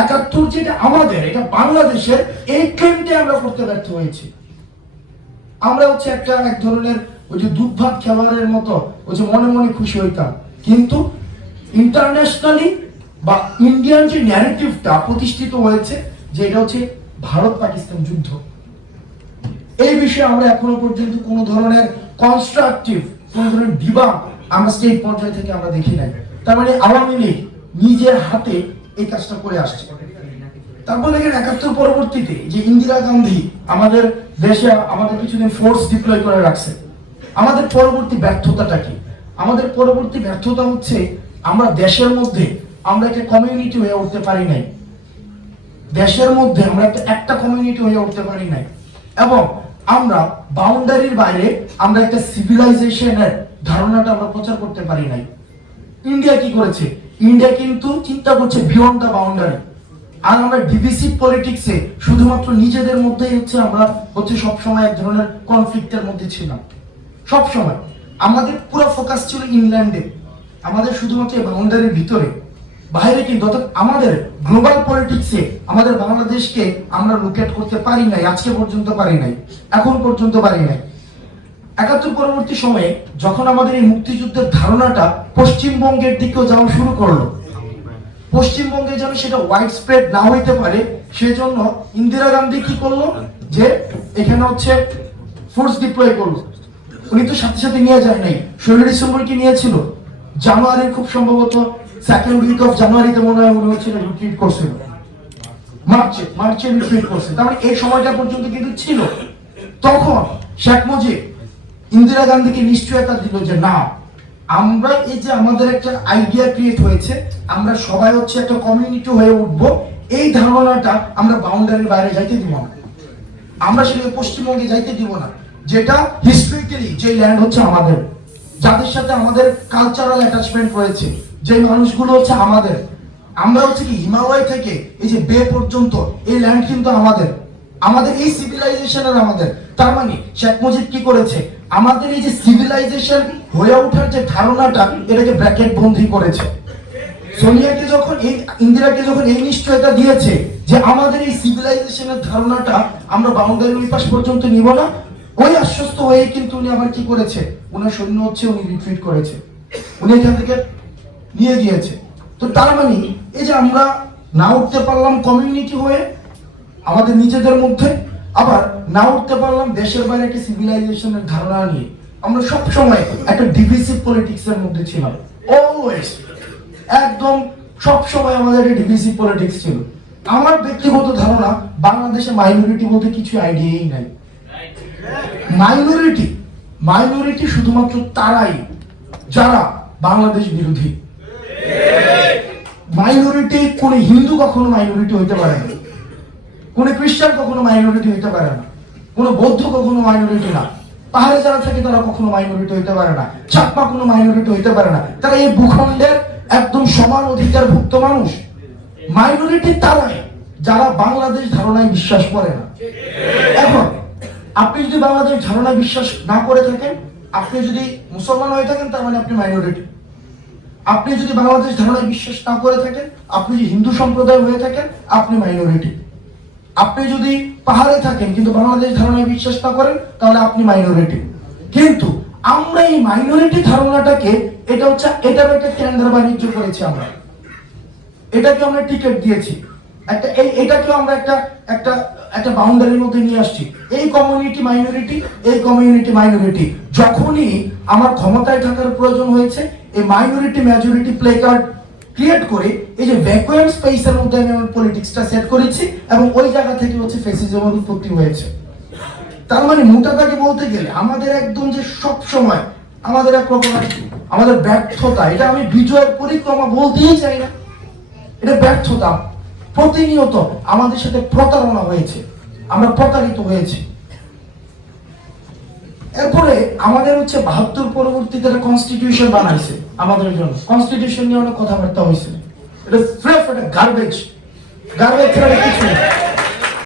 71 যেটা আমাদের, এটা বাংলাদেশের, এই ক্লেমটা আমরা করতে ব্যর্থ হয়েছি। আমরা হচ্ছে এক ধরনের ওই যে দুধ ভাত খেলোয়াড়ের মতো ওই যে মনে মনে খুশি হইতাম, কিন্তু ইন্টারন্যাশনালি বা ইন্ডিয়ান যে ন্যারেটিভটা প্রতিষ্ঠিত হয়েছে যে এটা হচ্ছে ভারত পাকিস্তান যুদ্ধ, এই বিষয়ে আমরা এখনো পর্যন্ত কোনো ধরনের কনস্ট্রাকটিভ কোনো ধরনের ডিবাং আমরা স্টেট পর্যায় থেকে আমরা দেখি নাই। তার মানে আওয়ামী লীগ নিজের হাতে এই কাজটা করে আসছে। তারপর দেখেন 71 পরবর্তীতে যে ইন্দিরা গান্ধী আমাদের দেশে আমাদের কিছুদিন ফোর্স ডিপ্লয় করে রাখছে। আমাদের পরবর্তী ব্যর্থতাটা কি? আমাদের পরবর্তী ব্যর্থতা হচ্ছে আমরা দেশের মধ্যে আমরা একটা কমিউনিটি হয়ে উঠতে পারি নাই। দেশের মধ্যে আমরা একটা কমিউনিটি হয়ে উঠতে পারি নাই, এবং আমরা বাউন্ডারির বাইরে আমরা একটা সিভিলাইজেশনের ধারণাটা আমরা প্রচার করতে পারি নাই। ইন্ডিয়া কি করেছে? ইন্ডিয়া কিন্তু চিন্তা করছে বিয়ন্ড দ্য বাউন্ডারি। আর আমরা ডিভিসিভ পলিটিক্সে শুধুমাত্র নিজেদের মধ্যেই আমরা সবসময় এক ধরনের কনফ্লিক্টের মধ্যে ছিলাম। সবসময় আমাদের পুরো ফোকাস ছিল ইনল্যান্ডে, আমাদের শুধুমাত্র বাউন্ডারির ভিতরে, বাইরে কিন্তু অর্থাৎ আমাদের গ্লোবাল পলিটিক্সে আমাদের বাংলাদেশকে আমরা লোকেট করতে পারি নাই, আজকে পর্যন্ত পারি নাই, এখন পর্যন্ত পারি নাই। 71 পরবর্তী সময়ে যখন আমাদের এই মুক্তিযুদ্ধের ধারণাটা পশ্চিমবঙ্গের দিকেও যাওয়া শুরু করলো, পশ্চিমবঙ্গে যেন সেটা ওয়াইড স্প্রেড না হইতে পারে, সেজন্য ইন্দিরা গান্ধী কি করলো যে এখানে ফোর্স ডিপ্লয় করলো। উনি তো সাথে সাথে নিয়ে যায় নাই, 16 ডিসেম্বর কি নিয়েছিল, জানুয়ারির খুব সম্ভবত সেকেন্ড উইক অফ জানুয়ারিতে মনে হয় উনি রিট্রিট করছিল, মার্চে রিট্রিট করছে। তার মানে এই সময়টা পর্যন্ত কিন্তু ছিল। তখন শেখ মুজিব ইন্দিরা গান্ধীকে নিশ্চয়তা দিল যে না, আমরা এই যে আমাদের একটা আইডিয়া ক্রিয়েট হয়েছে, আমরা সবাই একটা কমিউনিটি হয়ে উঠবো, এই ধারণাটা আমরা বাউন্ডারির বাইরে যাইতে দিব না, আমরা সেটাকে পশ্চিমবঙ্গে যাইতে দিব না, যেটা হিস্ট্রিক্যালি যে ল্যান্ড আমাদের, যাদের সাথে আমাদের কালচারাল অ্যাটাচমেন্ট রয়েছে, যে মানুষগুলো আমাদের, আমরা কি হিমালয় থেকে এই যে বে পর্যন্ত এই ল্যান্ড কিন্তু আমাদের, আমাদের এই সিভিলাইজেশনের আমাদের। তার মানে শেখ মুজিব কি করেছে? আমাদের এই যে সিভিলাইজেশন হয়ে ওঠার যে ধারণাটা, এটাকে ব্র্যাকেট বন্ধি করেছে। সোনিয়াকে যখন ইন্দিরাকে যখন এই নিশ্চয়তা দিয়েছে যে আমাদের এই সিভিলাইজেশনের ধারণাটা আমরা বাউন্ডারির ওই পাশ পর্যন্ত নিব না, ওই আশ্বস্ত হয়ে কিন্তু উনি আবার কি করেছে, উনার সৈন্য উনি রিট্রিট করেছে, উনি এখান থেকে নিয়ে গিয়েছে। তো তার মানে এই যে আমরা না উঠতে পারলাম কমিউনিটি হয়ে আমাদের নিজেদের মধ্যে, আবার না উঠতে পারলাম দেশের বাইরে একটা সিভিলাইজেশনের ধারণা নিয়ে, আমরা সব সময় একটা ডিভিসিভ পলিটিক্সের মধ্যে ছিলাম। অলওয়েজ, একদম সব সময় আমাদের একটা ডিভিসিভ পলিটিক্স ছিল। আমার ব্যক্তিগত ধারণা, বাংলাদেশে মাইনরিটি বলতে কিছু আইডিয়াই নাই। মাইনরিটি শুধুমাত্র তারাই যারা বাংলাদেশ বিরোধী। মাইনরিটি কোন হিন্দু কখনো মাইনরিটি হইতে পারে না, কোন খ্রিস্টান কখনো মাইনরিটি হইতে পারে না, কোন বৌদ্ধ কখনো মাইনরিটি না, পাহাড়ে যারা থাকে তারা কখনো মাইনরিটি হইতে পারে না, চাকমা কোনো মাইনরিটি হইতে পারে না। তারা এই ভূখণ্ডের একদম সমান অধিকারভুক্ত মানুষ। মাইনরিটি তারাই যারা বাংলাদেশ ধারণায় বিশ্বাস করে না। এখন আপনি যদি বাংলাদেশ ধারণায় বিশ্বাস না করে থাকেন, আপনি যদি মুসলমান হয়ে থাকেন, তার মানে আপনি মাইনরিটি। আপনি যদি বাংলাদেশ ধারণায় বিশ্বাস না করে থাকেন, আপনি যদি হিন্দু সম্প্রদায় হয়ে থাকেন, আপনি মাইনরিটি। আপনি যদি পাহাড়ে থাকেন কিন্তু বাংলাদেশ ধারণায় বিশ্বাস না করেন, তাহলে আপনি মাইনরিটি। কিন্তু আমরা এই মাইনরিটি ধারণাটাকে এটার একটা টেন্ডার বাণিজ্য করেছি, আমরা এটাকে আমরা টিকিট দিয়েছি, এটাকে আমরা একটা বাউন্ডারির মধ্যে নিয়ে আসছি। এই কমিউনিটি মাইনরিটি। যখনই আমার ক্ষমতায় থাকার প্রয়োজন হয়েছে, এই minority majority play card create করে এই যে ভ্যাকুয়াম স্পেসের মধ্যে আমি আমার পলিটিক্সটা সেট করেছি, এবং ওই জায়গা থেকে ফ্যাসিজমের উৎপত্তি হয়েছে। তার মানে মোটাটাকে বলতে গেলে আমাদের একদম যে সব সময় আমাদের এক রকমের আমাদের ব্যর্থতা, এটা আমি বিজয়ের পরিক্রমা বলতেই চাই না, এটা ব্যর্থতা। প্রতিনিয়ত আমাদের সাথে প্রতারণা হয়েছে, আমরা প্রতারিত হয়েছি। এরপরে আমাদের 72 পরবর্তীতে কনস্টিটিউশন বানাইছে আমাদের জন্য। কনস্টিটিউশন নিয়ে অনেক কথাবার্তা হয়েছে, এটা স্রেফ একটা গার্বেজ ছাড়া কিছু নেই।